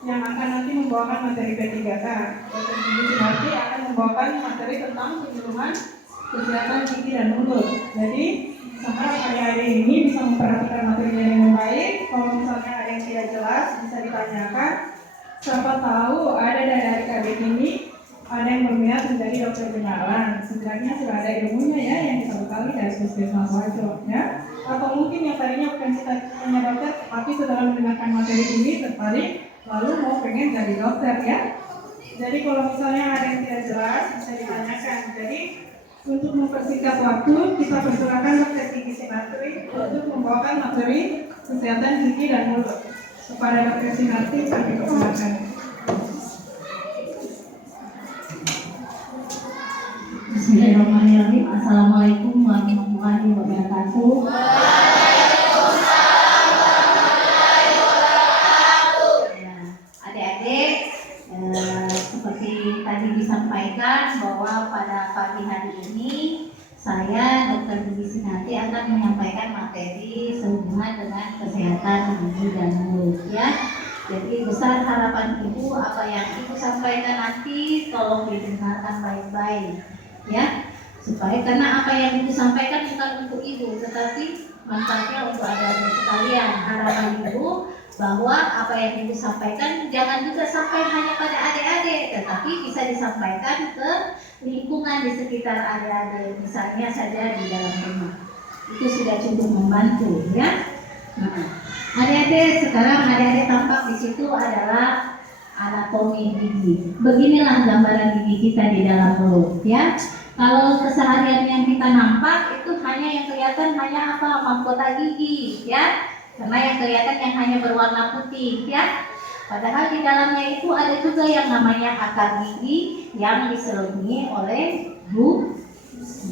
yang akan nanti membawakan materi P3K. Dr. Gigi Sunarti akan membawakan materi tentang penyuluhan kesehatan gigi dan mulut. Jadi sekarang adik-adik ini bisa memperhatikan materinya dengan baik. Kalau misalnya ada yang tidak jelas bisa ditanyakan. Siapa tahu ada dari adik-adik ini ada yang berminat menjadi dokter beneran. Setidaknya sudah ada ilmunya ya yang kita bekali dari Puskesmas Wajo ya. Atau mungkin yang tadinya bukan cita-citanya dokter, tapi setelah mendengarkan materi ini tertarik lalu mau pengen jadi dokter ya. Jadi kalau misalnya ada yang tidak jelas bisa ditanyakan. Jadi untuk mempersingkat waktu kita persilakan Dr. Gigi Sunarti untuk membawakan materi kesehatan gigi dan mulut. Kepada Dr. Sunarti kami persilakan. Bismillahirrahmanirrahim. Assalamualaikum warahmatullahi wabarakatuh. Adik-adik, seperti tadi disampaikan bahwa pada pagi hari ini saya Dr. Gigi Sunarti akan menyampaikan materi sehubungan dengan kesehatan gigi dan mulut ya. Jadi besar harapan ibu apa yang ibu sampaikan nanti tolong didengarkan baik-baik ya, supaya karena apa yang ibu sampaikan bukan untuk ibu tetapi manfaatnya untuk adik-adik sekalian. Harapan ibu bahwa apa yang ibu sampaikan jangan juga sampai hanya pada adik-adik, tetapi bisa disampaikan ke lingkungan di sekitar adik-adik, misalnya saja di dalam rumah. Itu sudah cukup membantu ya. Nah, adik-adik sekarang adik-adik tampak di situ adalah anatomi gigi. Beginilah gambaran gigi kita di dalam mulut ya. Kalau keseharian yang kita nampak itu hanya yang kelihatan hanya apa? Mahkota gigi ya. Karena yang kelihatan yang hanya berwarna putih ya. Padahal di dalamnya itu ada juga yang namanya akar gigi yang diselubungi oleh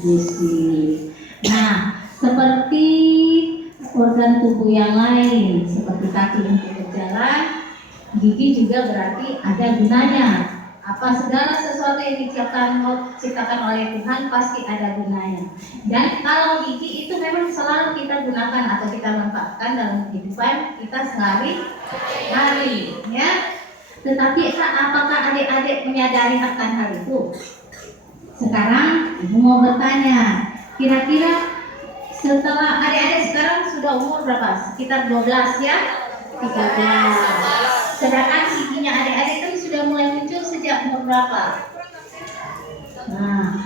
gusi. Nah, seperti organ tubuh yang lain seperti kaki untuk berjalan, gigi juga berarti ada gunanya. Apa segala sesuatu yang diciptakan oleh Tuhan pasti ada gunanya. Dan kalau gigi itu memang selalu kita gunakan atau kita manfaatkan dalam kehidupan kita sehari-hari, ya. Tetapi apakah adik-adik menyadari akan hal itu? Sekarang ibu mau bertanya, kira-kira setelah adik-adik sekarang sudah umur berapa? Sekitar 12 ya? 13. Sedangkan giginya adik-adik itu sudah mulai muncul sejak umur berapa? Nah,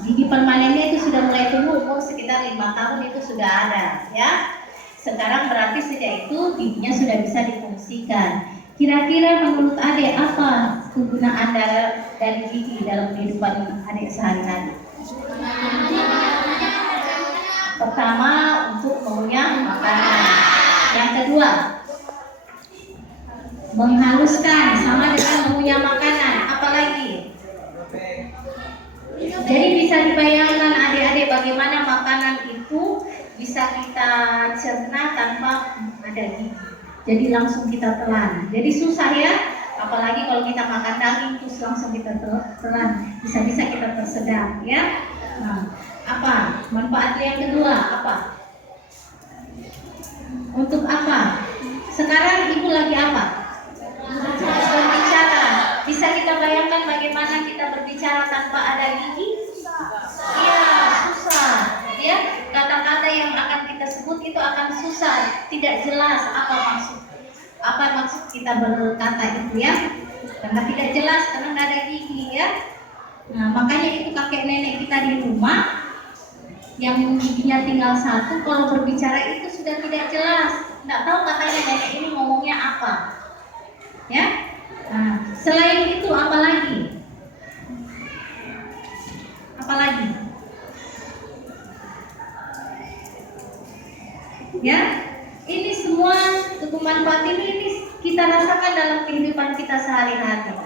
gigi permanennya itu sudah mulai tumbuh umur sekitar 5 tahun itu sudah ada ya. Sekarang berarti sejak itu giginya sudah bisa difungsikan. Kira-kira menurut adik apa kegunaan dari gigi dalam kehidupan adik sehari-hari? Pertama, untuk mengunyah makanan. Yang kedua, menghaluskan, sama dengan mengunyah makanan. Apalagi? Jadi bisa dibayangkan adik-adik bagaimana makanan itu bisa kita cerna tanpa ada gigi. Jadi langsung kita telan. Jadi susah ya. Apalagi kalau kita makan daging terus langsung kita telan. Bisa-bisa kita tersedap ya. Nah, apa? Manfaat yang kedua apa? Untuk apa? Sekarang ibu lagi apa? Berbicara. Bisa kita bayangkan bagaimana kita berbicara tanpa ada gigi? Iya, susah. Ya, kata-kata yang akan kita sebut itu akan susah, tidak jelas apa maksud kita berkata itu ya. Karena tidak jelas karena nggak ada gigi ya. Nah, makanya itu kakek nenek kita di rumah yang giginya tinggal satu, kalau berbicara itu sudah tidak jelas, nggak tahu katanya nenek ini ngomongnya apa, ya. Nah, selain itu apa lagi? Apa lagi? Ya, ini semua manfaat ini kita rasakan dalam kehidupan kita sehari-hari.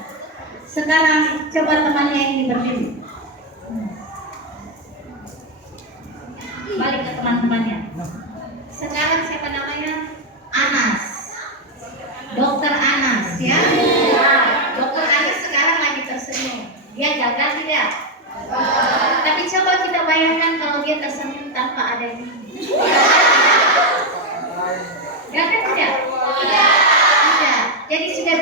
Sekarang coba temannya ini berdiri. Balik ke teman-temannya. Sekarang siapa namanya? Anas. Dokter Anas ya. Nah, Dokter Anas sekarang lagi tersenyum. Dia gagal tidak? Tapi coba kita bayangkan kalau dia tersenyum tanpa ada gigi. Gagal tidak? Tidak. Jadi sudah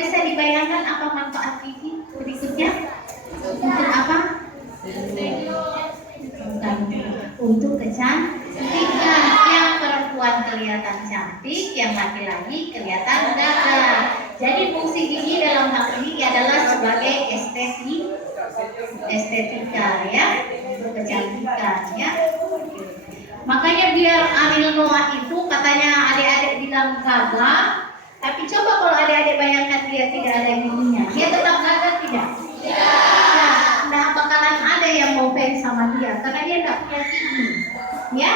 lagi kelihatan gatal. Jadi fungsi gigi dalam hal ini adalah sebagai estetika ya, untuk kecantikan ya. Makanya biar Ariel Noah itu katanya adik-adik bilang gagah, tapi coba kalau adik-adik bayangkan dia tidak ada giginya, dia tetap gagah tidak? Nah, bakalan ada yang mau fans sama dia karena dia tidak punya gigi, ya.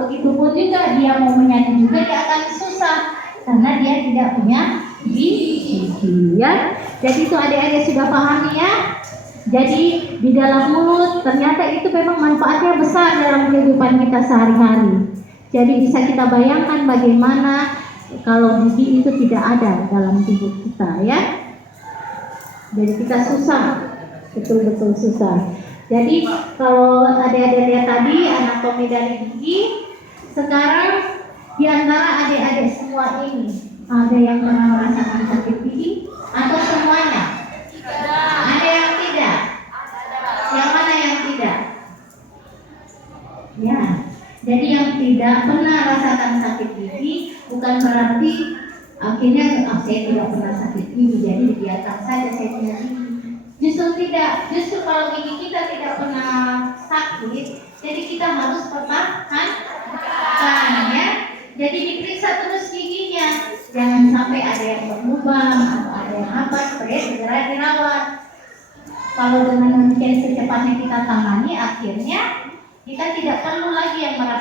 Begitupun juga dia mau menyanyi juga dia akan susah karena dia tidak punya gigi, ya. Jadi itu adik-adik sudah pahami ya. Jadi di dalam mulut ternyata itu memang manfaatnya besar dalam kehidupan kita sehari-hari. Jadi bisa kita bayangkan bagaimana kalau gigi itu tidak ada dalam tubuh kita ya. Jadi kita susah, betul-betul susah. Jadi kalau adik-adik lihat tadi anatomi dari gigi, sekarang di antara adik-adik semua ini ada yang pernah merasakan sakit gigi atau semuanya? Ada yang tidak? Yang mana yang tidak? Ya, jadi yang tidak pernah rasakan sakit gigi bukan berarti akhirnya saya tidak pernah sakit gigi, jadi dibiarkan saja saya punya gigi. Justru tidak, justru kalau gigi kita tidak pernah sakit, jadi kita harus pertahankan ya. Jadi diperiksa terus giginya, jangan sampai ada yang berlubang atau ada yang apa, supaya segera dirawat. Kalau dengan demikian secepatnya kita tangani, akhirnya kita tidak perlu lagi yang merasa